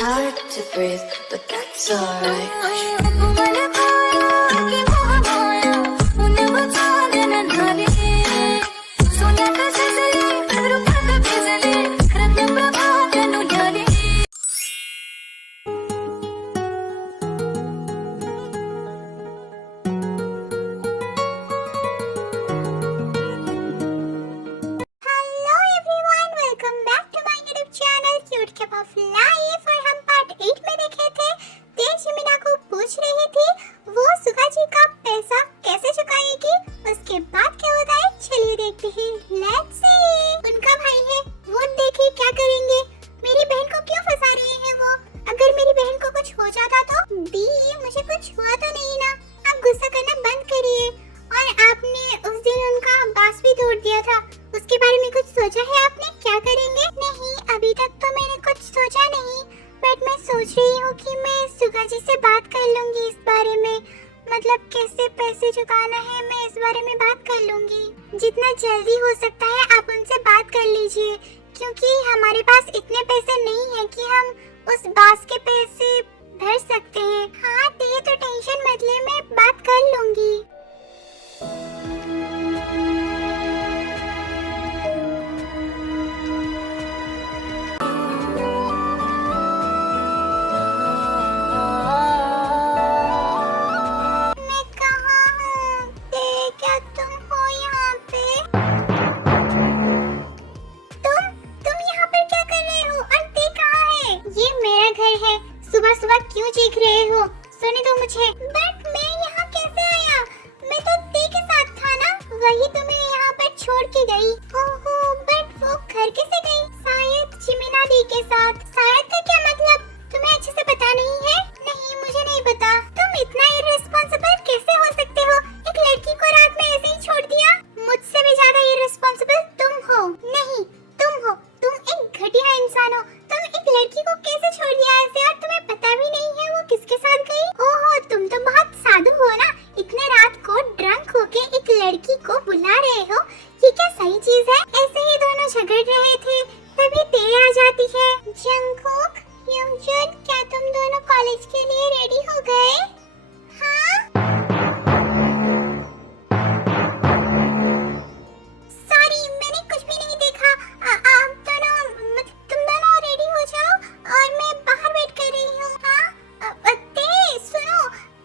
hard to breathe, but that's alright. Hello everyone, welcome back to my YouTube channel cute cap of life. और हम part 8 में देखे थे। तेज मीना को पूछ रही थी वो सुगा जी का पैसा कैसे चुकाएगी। उसके बाद क्या होता है चलिए देखते हैं। Let's see. उनका भाई है, वो देखिए क्या करेंगे। मेरी बहन को क्यों फंसा रहे हैं वो। अगर मेरी बहन को कुछ हो जाता तो दी मुझे कुछ हुआ तो नहीं ना। आप गुस्सा करना बंद करिए। और आपने उस दिन उनका बांस भी तोड़ दिया था, उसके बारे में कुछ सोचा है आपने? क्या करेंगे? नहीं, अभी तक तो मैंने कुछ सोचा नहीं, बट मैं सोच रही हूँ कि मैं सुगा जी से बात कर लूंगी इस बारे में। मतलब कैसे पैसे चुकाना है, मैं इस बारे में बात कर लूंगी। जितना जल्दी हो सकता है आप उनसे बात कर लीजिए, क्योंकि हमारे पास इतने पैसे नहीं है कि हम उस बांस के पैसे भर सकते हैं। हाँ ये तो टेंशन मत ले, मैं बात कर लूंगी। सुबह सुबह क्यों चीख रहे हो? सुने तो मुझे। बट मैं यहाँ कैसे आया? मैं तो दी के साथ था ना, वही तुम्हें यहाँ पर छोड़ के गई। ओहो, बट वो घर कैसे गई? शायद चिमिना दी के साथ। शायद का क्या मतलब? तुम्हें अच्छे से पता नहीं है? नहीं, मुझे नहीं पता। तुम इतना इररिस्पॉन्सिबल कैसे हो सकते हो? एक लड़की को रात में ऐसे ही छोड़ दिया? मुझसे भी ज्यादा इररिस्पॉन्सिबल तुम हो। नहीं, तुम हो। तुम एक घटिया इंसान हो। तुम एक लड़की को कैसे छोड़ दिया ऐसे, और तुम्हें पता भी नहीं है वो किसके साथ गई? ओहो, तुम तो बहुत साधु हो ना। इतने रात को ड्रंक होके एक लड़की को बुला रहे हो, ये क्या सही चीज है? ऐसे ही दोनों झगड़ रहे थे, तभी ते आ जाती है। जंगकोक, योंगजून, क्या तुम दोनों कॉलेज के लिए रेडी हो गए? हाँ? सॉरी, मैंने कुछ भी नहीं देखा। आप दोनों, तुम दोनों रेडी हो जाओ और मैं बाहर वेट कर रही हूँ। हाँ? ते, सुनो,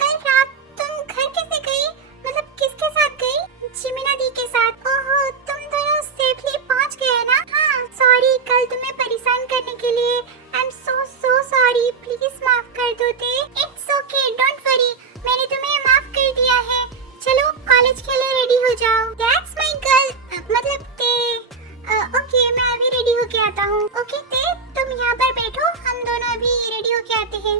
कल रात तुम घर कैसे गई? मतलब किसके साथ गई? चिमिना दी के साथ। ओहो, तुम दोनों सेफली पहुँच गए ना? हाँ, सॉरी कल तुम्हें परेशान करने के लिए। I am so sorry, please माफ कर दो ते। इट्स ओके, डोंट वरी, मैंने तुम्हें माफ कर दिया है। चलो कॉलेज के लिए रेडी हो जाओ। दैट्स माय गर्ल, मतलब ते। ओके, मैं अभी रेडी होके आता हूँ। ओके ते, तुम यहाँ पर बैठो, हम दोनों अभी रेडी होके आते हैं।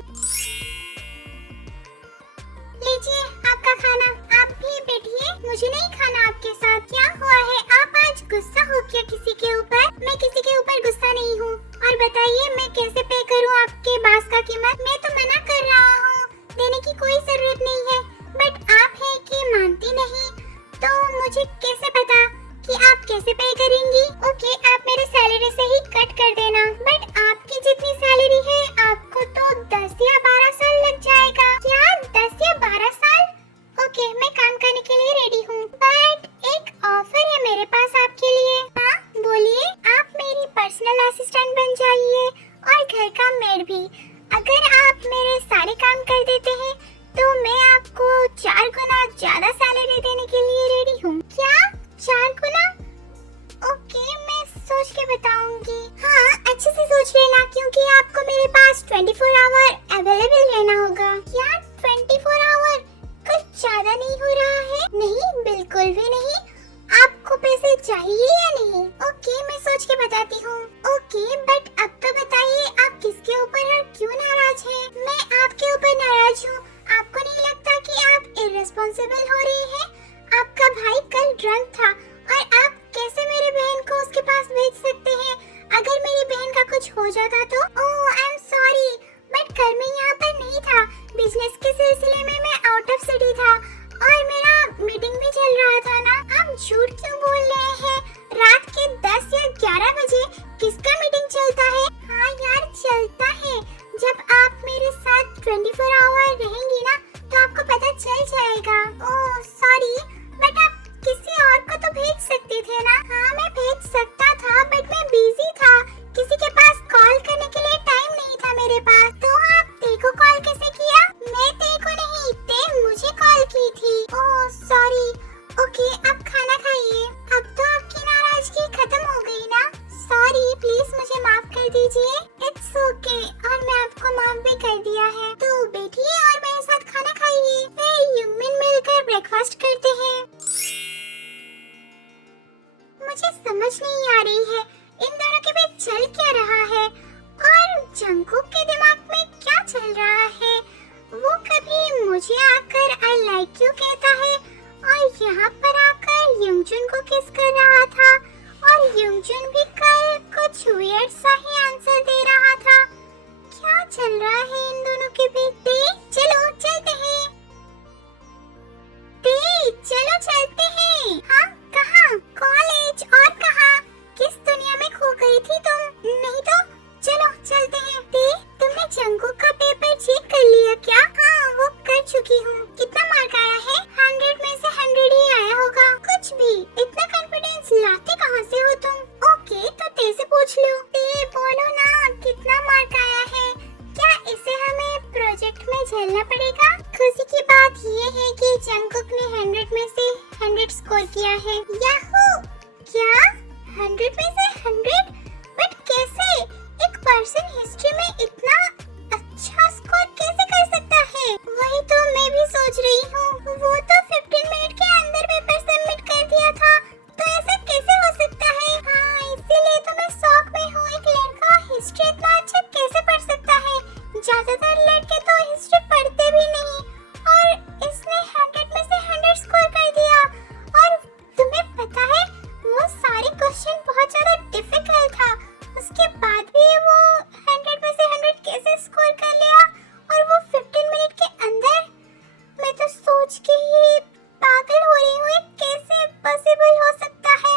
लीजिए आपका खाना, आप भी बैठिए। मुझे नहीं खाना आपके साथ। क्या हुआ है, आप आज गुस्सा हो क्या किसी के ऊपर? मैं किसी के ऊपर गुस्सा नहीं हूँ। और बताइए मैं कैसे पे करूँ आपके बांस का कीमत? मैं तो मना कर रहा हूँ, देने की कोई जरूरत नहीं है, बट आप है कि मानती नहीं, तो मुझे कैसे पता कि आप कैसे पे करेंगी? ओके, आप मेरे सैलरी से ही कट कर देना, बट आपकी जितनी सैलरी है आपको तो 10 या 12 साल लग जाएगा। क्या 10 या 12 साल? ओके, मैं काम करने के लिए रेडी हूँ, बट एक ऑफर है मेरे पास आपके लिए। हाँ बोलिए। आप मेरी पर्सनल असिस्टेंट बन जाइए और घर का मेड भी। अगर आप मेरे सारे काम कर देते हैं तो मैं आपको 4 गुना ज्यादा सैलरी देने के लिए रेडी हूँ। क्या 4 गुना? ओके, मैं सोच के बताऊंगी। हाँ, अच्छे से सोच लेना, क्योंकि आपको मेरे पास 24 आवर अवेलेबल रहना होगा। क्या 24 आवर? कुछ ज्यादा नहीं हो रहा है? नहीं, बिल्कुल भी नहीं। आपको पैसे चाहिए या नहीं? ओके, मैं सोच के बताती हूँ। ओके, बट अब तो बताइए आप किसके ऊपर और क्यों नाराज हैं? मैं आपके ऊपर नाराज हूँ। आपको नहीं लगता कि आप इररिस्पॉन्सिबल हो रही हैं? आपका भाई कल ड्रंक था और आप कैसे मेरी बहन को उसके पास भेज सकते हैं? अगर मेरी बहन का कुछ हो जाता तो? ओह, चल रहा है? वो कभी मुझे आकर आई लाइक यू कहता है और यहाँ पर आकर युंगजुन को किस कर रहा था और युंगजुन भी कल कुछ वियर्ड सा ही आंसर दे रहा था। क्या चल रहा है इन दोनों के बीच? चलो चलते हैं। चलो चलते हैं। हाँ कहाँ? कॉलेज और कहाँ? किस दुनिया में खो गई थी तुम? नहीं तो चलो चलते हैं। तुमने जंगकुक का पेपर चेक कर लिया क्या? हाँ वो कर चुकी हूँ। कितना मार्क आया है? 100 में से 100 ही आया होगा। कुछ भी, इतना कॉन्फिडेंस लाते कहाँ से हो तुम? ओके तो ते से पूछ लो। बोलो ना कितना मार्क आया है? क्या इसे हमें प्रोजेक्ट में झेलना पड़ेगा? खुशी की बात ये है कि जंगकुक ने 100 में से 100 स्कोर किया है। याहू! क्या 100 में से 100? बट कैसे? एक पर्सन हिस्ट्री में इतना अच्छा स्कोर कैसे कर सकता है? वही तो मैं भी सोच रही हूँ। वो तो 15 मिनट के अंदर पेपर सबमिट कर दिया था, तो ऐसा कैसे हो सकता है? हाँ इसीलिए तो मैं शॉक में हूँ। एक लड़का हिस्ट्री इतना अच्छा कैसे पढ़ सकता है? ज्यादातर लड़के तो हिस्ट्री पढ़ते भी नहीं और इसने 100 में से 100 स्कोर कर दिया। और तुम्हें पता है वो सारे क्वेश्चन बहुत ज्यादा डिफिकल्ट था, उसके बाद भी वो 100 में से 100 कैसे स्कोर कर लिया और वो 15 मिनट के अंदर? मैं तो सोच के ही पागल हो रही हूँ, कैसे पॉसिबल हो सकता है?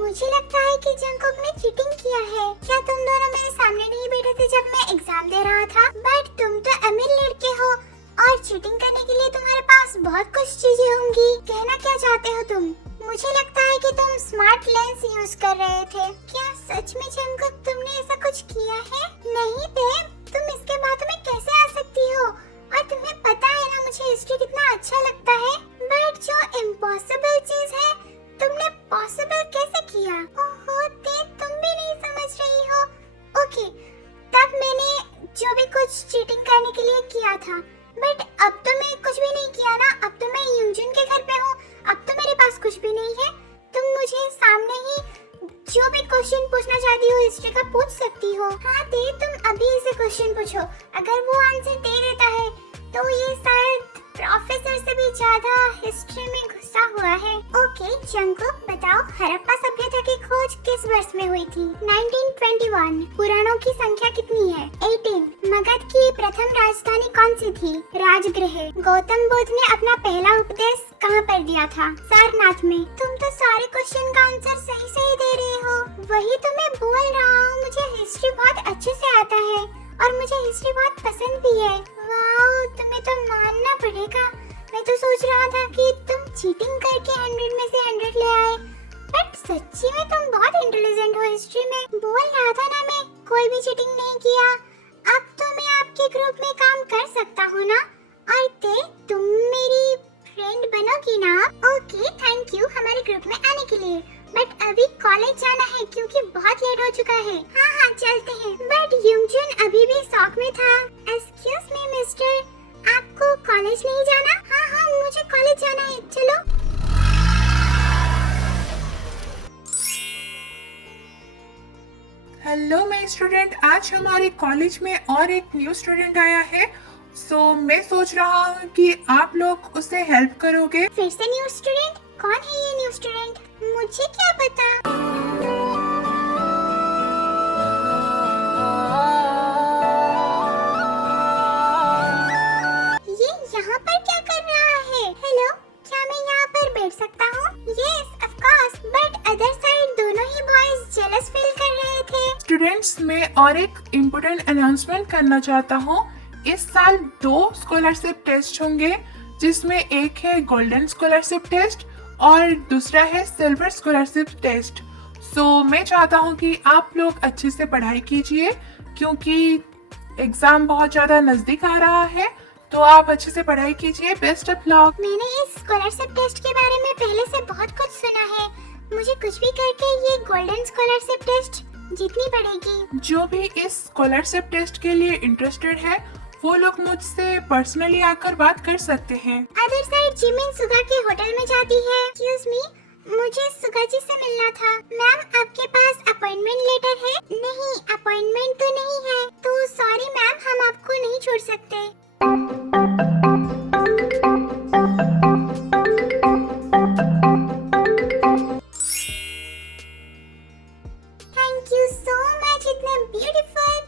मुझे लगता है कि जंगकुक ने चीटिंग किया है। क्या तुम दोनों मेरे सामने नहीं बैठे थे जब मैं एग्जाम दे रहा था? बट तुम तो अमीर लड़के हो और चीटिंग करने के लिए तुम्हारे पास बहुत कुछ चीजें होंगी। कहना क्या चाहते हो तुम? मुझे लगता है कि तुम स्मार्ट लेंस यूज कर रहे थे। क्या सच में जंगकुक तुमने ऐसा कुछ किया है? नहीं बेब, तुम इसके बातों में कैसे आ सकती हो? और तुम्हें पता है ना मुझे हिस्ट्री कितना अच्छा लगता है। बट जो इम्पॉसिबल चीज है तुमने पॉसिबल कैसे किया? ओहो तुम भी नहीं समझ रही हो। ओके तब मैंने जो भी कुछ चीटिंग करने के लिए किया था, बट अब तो मैं कुछ भी नहीं किया ना। अब तो मैं युंगजुन के घर पे हूँ, अब तो मेरे पास कुछ भी नहीं है। तुम मुझे सामने ही जो भी क्वेश्चन पूछना चाहती हो हिस्ट्री का पूछ सकती हो। हाँ तुम अभी इसे क्वेश्चन पूछो। अगर वो आंसर दे देता है तो ये शायद प्रोफेसर से भी ज्यादा हिस्ट्री में घुसा हुआ है। ओके जंगकुक बताओ, हड़प्पा सभ्यता की खोज किस वर्ष में हुई थी? 1921। पुराणों की संख्या कितनी है? 18। मगध की प्रथम राजधानी कौन सी थी? राजगृह। गौतम बुद्ध ने अपना पहला उपदेश कहाँ पर दिया था? सारनाथ में। तुम तो सारे क्वेश्चन का आंसर सही सही दे रहे हो। वही तो मैं बोल रहा हूँ, मुझे हिस्ट्री बहुत अच्छे से आता है और मुझे हिस्ट्री बहुत पसंद भी है। वाओ तुम्हें तो मानना पड़ेगा। मैं तो सोच रहा था कि तुम चीटिंग करके 100 में से 100 ले आए, बट सच्ची में तुम बहुत इंटेलिजेंट हो हिस्ट्री में। बोल रहा था ना मैं कोई भी चीटिंग नहीं किया। अब तो मैं आपके ग्रुप में काम कर सकता हूँ ना? और तुम मेरी फ्रेंड बनोगी ना? ओके थैंक यू हमारे ग्रुप में आने के लिए, बट अभी कॉलेज जाना है क्योंकि बहुत लेट हो चुका है। हाँ चलते हैं। बट युंगजुन अभी भी शॉक में था। एक्सक्यूज मी मिस्टर, आपको कॉलेज नहीं जाना? हाँ मुझे कॉलेज जाना है, चलो। हेलो माय स्टूडेंट, आज हमारे कॉलेज में और एक न्यू स्टूडेंट आया है। सो मैं सोच रहा हूँ कि आप लोग उसे हेल्प करोगे। फिर से न्यू स्टूडेंट? कौन है ये न्यू स्टूडेंट? मुझे क्या पता। ये यहाँ पर क्या कर रहा है? हेलो, क्या मैं यहाँ पर बैठ सकता हूँ? Yes of course, but other side दोनों ही बॉयज जेलस फील कर रहे थे। स्टूडेंट्स, मैं और एक इम्पोर्टेंट अनाउंसमेंट करना चाहता हूँ। इस साल 2 स्कॉलरशिप टेस्ट होंगे, जिसमें एक है गोल्डन स्कॉलरशिप टेस्ट और दूसरा है सिल्वर स्कॉलरशिप टेस्ट। सो मैं चाहता हूँ कि आप लोग अच्छे से पढ़ाई कीजिए, क्योंकि एग्जाम बहुत ज़्यादा नज़दीक आ रहा है। तो आप अच्छे से पढ़ाई कीजिए। Best of luck. मैंने इस स्कॉलरशिप टेस्ट के बारे में पहले से बहुत कुछ सुना है। मुझे कुछ भी करके ये गोल्डन स्कॉलरशिप टेस्ट जीतनी पड़ेगी। जो भी इस स्कॉलरशिप टेस्ट के लिए इंटरेस्टेड है वो लोग मुझसे पर्सनली आकर बात कर सकते हैं। अदर साइड जिमिन सुगा के होटल में जाती है। एक्सक्यूज मी, मुझे सुगा जी से मिलना था। मैम आपके पास अपॉइंटमेंट लेटर है? नहीं, अपॉइंटमेंट तो नहीं है। तो सॉरी मैम, हम आपको नहीं छोड़ सकते। थैंक यू सो मच इतने ब्यूटीफुल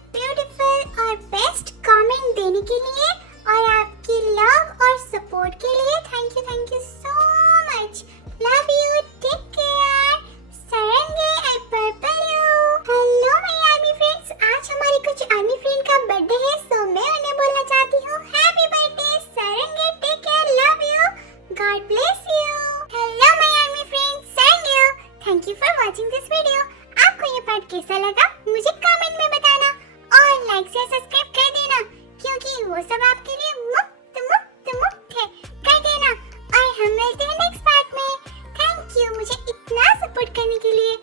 और बेस्ट कमेंट देने के लिए और आपकी लव और सपोर्ट के लिए। Thank you so much. Love you, take care, सरेंगे, I purple you. Hello my army friends, आज हमारी कुछ आर्मी फ्रेंड का बर्थडे है, सो मैं उन्हें बोलना चाहती हूँ हैप्पी बर्थडे सरेंगे, take care, love you, God bless you. Hello my army friends, सरेंगे, thank you for watching this video. आपको ये पार्ट कैसा लगा मुझे कमेंट में बताना और लाइक से सब्सक्राइब कर देना, क्योंकि वो सब आपके लिए मुफ्त है। कर देना और हम मिलते हैं नेक्स्ट पार्ट में। थैंक यू मुझे इतना सपोर्ट करने के लिए।